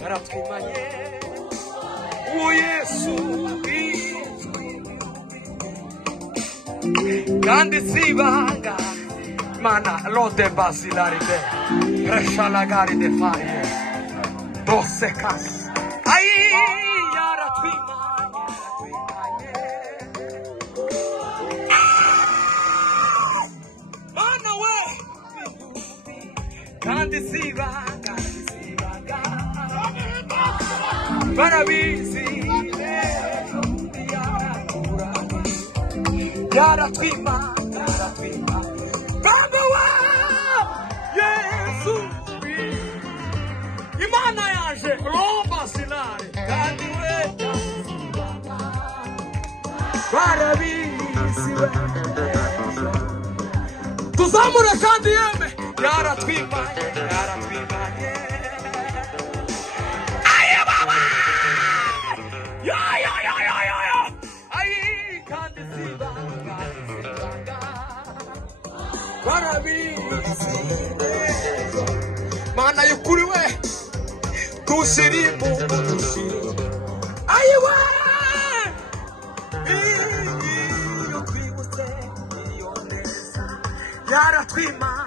yaratwimanye uwo Yesu kandi sibanga mana lode basilari de reshalagari de fire dosekas ai yaratwimanye mana we kandi sibanga barabizi yaratwimanye Baba wa Yesu Imana yaje romba sinari kandi we barabizi tuzamure kandi yeme yaratwimanye aye baba yo aye kandi sibanga barabizi mana yukuri we tusirimu ayiwe iyo twibutse iyo neza yaratwimanye